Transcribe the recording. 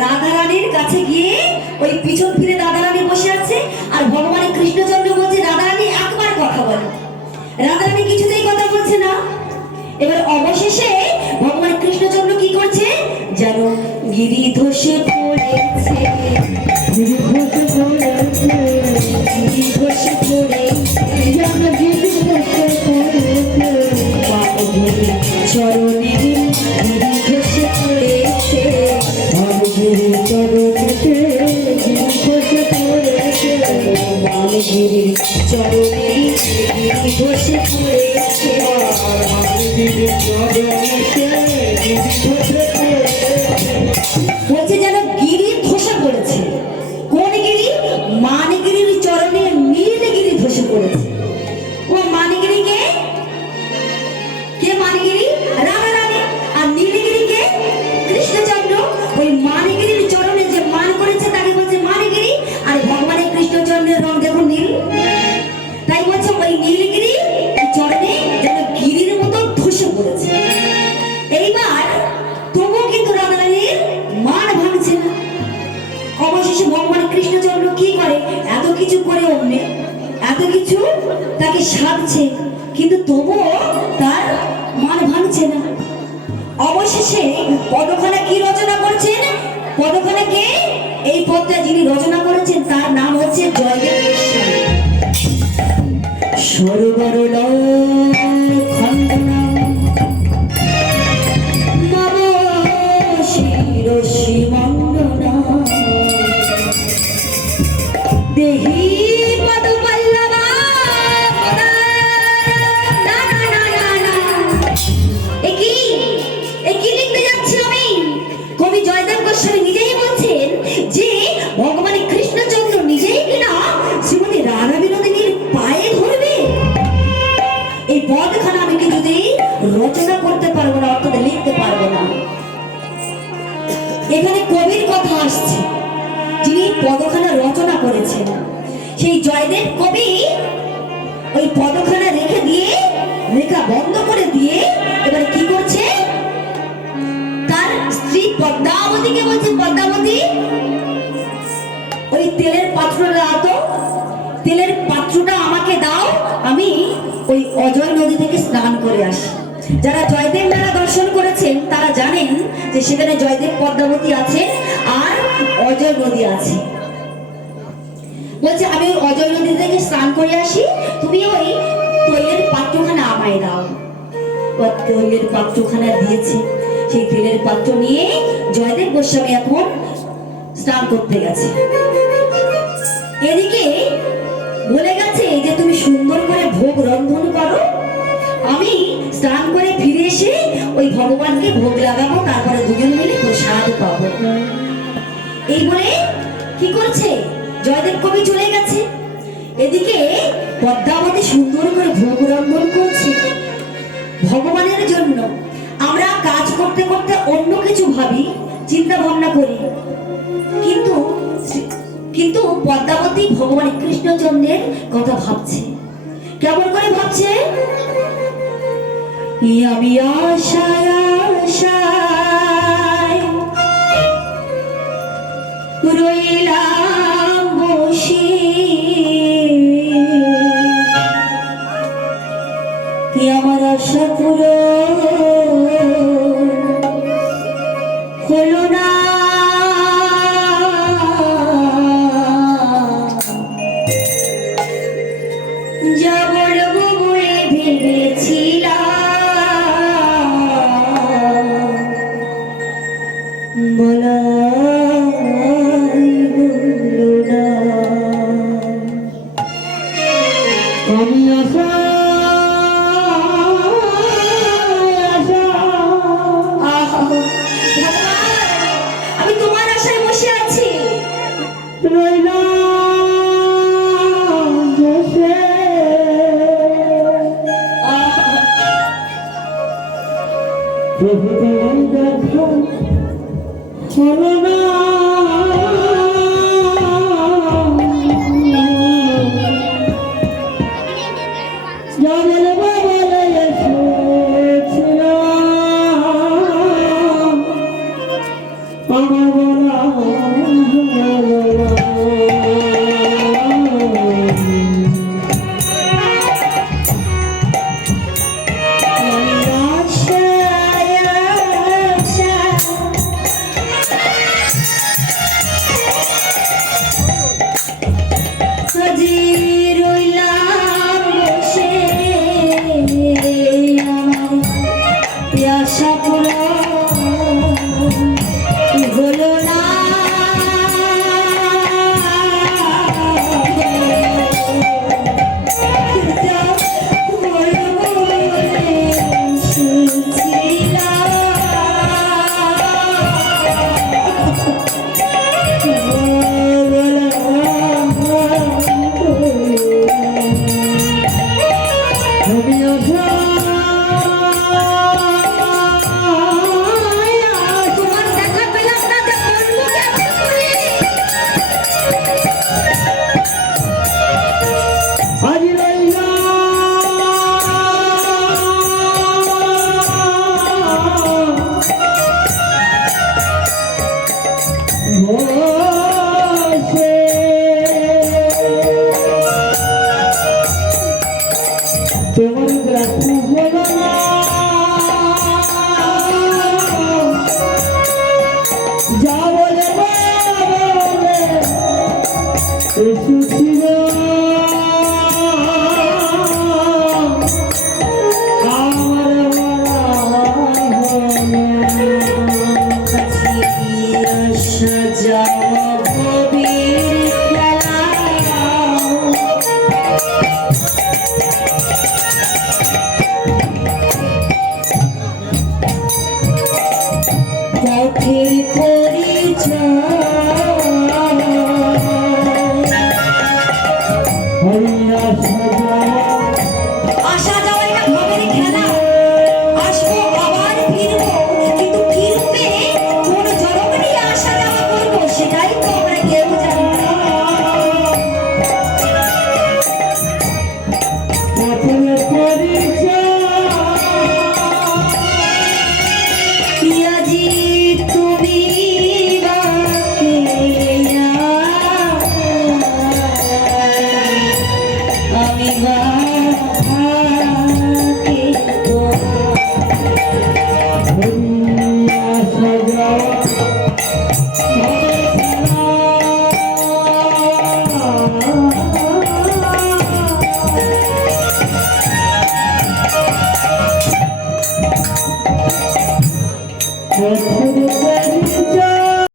রাধারানীর কাছে গিয়ে ওই পিছন ফিরে রাধারানী বসে আছে, আর ভগবান কৃষ্ণচন্দ্র বলছে রাধারানী একবার কথা বলো। রাধারানী কিছুতেই কথা বলছে না। এবার অবশেষে ভগবান কৃষ্ণচন্দ্র কি করছে, যেন গিরি ধসে পড়েছে, গিরি ধসে পড়েছে, গিরি ধসে পড়েছে, যেন গিরি ধসে পড়েছে, বামগিরি চরণে গিরি ধসে পড়েছে, বামগিরি চরণেতে গিরি ধসে পড়েছে, বামগিরি চরণে গিরি ধসে পড়েছে, বলছে যেন গিরি ধসে পড়েছে। কোন গিরি? মানগিরির চরণে নীলগিরি ধসে পড়েছে। ও মানগিরিকে কে? মানগিরি রাধারানী। আর নীলগিরিকে কৃষ্ণচন্দ্র। ওই মানগিরির চরণে যে মান করেছে তাকে বলছে মানগিরি। আর ভগবানের কৃষ্ণচন্দ্রের রং দেখো নীল, তাই বলছে ওই নীলগিরি চরণে যেন গিরির মতো ধসে পড়েছে। এইবার তবুও কিন্তু রাধারানীর মান ভাঙছে না। অবশেষে ভগবান কৃষ্ণচন্দ্র কি করে, এত কিছু করে অমনে এত কিছু তাকে সাধছে, কিন্তু তবুও তার মান ভাঙছে না। অবশেষে পদখানা কি রচনা করছেন? পদখানা কে? এই পদটা যিনি রচনা করেছেন তার নাম হচ্ছে জয়দেব গোস্বামী। সরবরল খণ্ডনা নব শিরসি মণ্ডনা দেহি পদ পল্লবা। কি লিখতে যাচ্ছি আমি? কবি জয়দেব গোস্বামী নিজেই বলছেন যে ভগবান কৃষ্ণচন্দ্র নিজেই কিনা শ্রীমতী রাধা বিনোদিনীর পায়ে ধরবে। এই পদখানা আমি কিছুতেই রচনা করতে পারবো না, অর্থাৎ লিখতে পারবো না। এখানে কবির কথা আসছে, যিনি পদখানা রচনা করেছেন সেই জয়দেব কবি ওই পদখানা রেখে দিয়ে, লেখা বন্ধ করে দিয়ে এবার কি করছে, তার স্ত্রী পদ্মাবতীকে বলছে, পদ্মাবতী ওই তেলের পাত্রটা দাও তো, তেলের পাত্রটা আমাকে দাও, আমি ওই অজয় নদী থেকে স্নান করে আসি। যারা জয়দেব মেলা দর্শন করেছেন তারা জানেন যে সেখানে জয়দেব পদ্মাবতী আছে আর অজয় নদী আছে। বলছে আমি ওই অজয় নদী থেকে স্নান করে আসি, তুমি ওই তৈলের পাত্রখানা আমায় দাও। তৈলের পাত্রখানা দিয়েছে। সেই তেলের পাত্র নিয়ে জয়দেব গোস্বামী এখন স্নান করতে গেছে। এদিকে বলে গেছে যে তুমি সুন্দর করে ভোগ রন্ধন করো, আমি স্নান করে ফিরে এসে ওই ভগবানকে ভোগ লাগাবো, তারপরে দুজন মিলে প্রসাদ পাবো। এই বলে কি করছে, জয়দেব কবি চলে গেছে। এদিকে পদ্মাবতী সুন্দর করে ভোগ রন্ধন করছে ভগবানের জন্য। আমরা কাজ করতে করতে অন্য কিছু ভাবি, চিন্তা ভাবনা করি, কিন্তু কিন্তু পদ্মাবতী ভগবান কৃষ্ণচন্দ্রের কথা ভাবছে। কেমন করে ভাবছে? আমি আশায় আশায় রইলাম বসে, আমার আশা পুরো হলো না, যা বলবো বলে ভেবেছিলাম বলাই হলো না। আমি আশা আমি তোমার আশায় বসে আছি, চলো না সাজা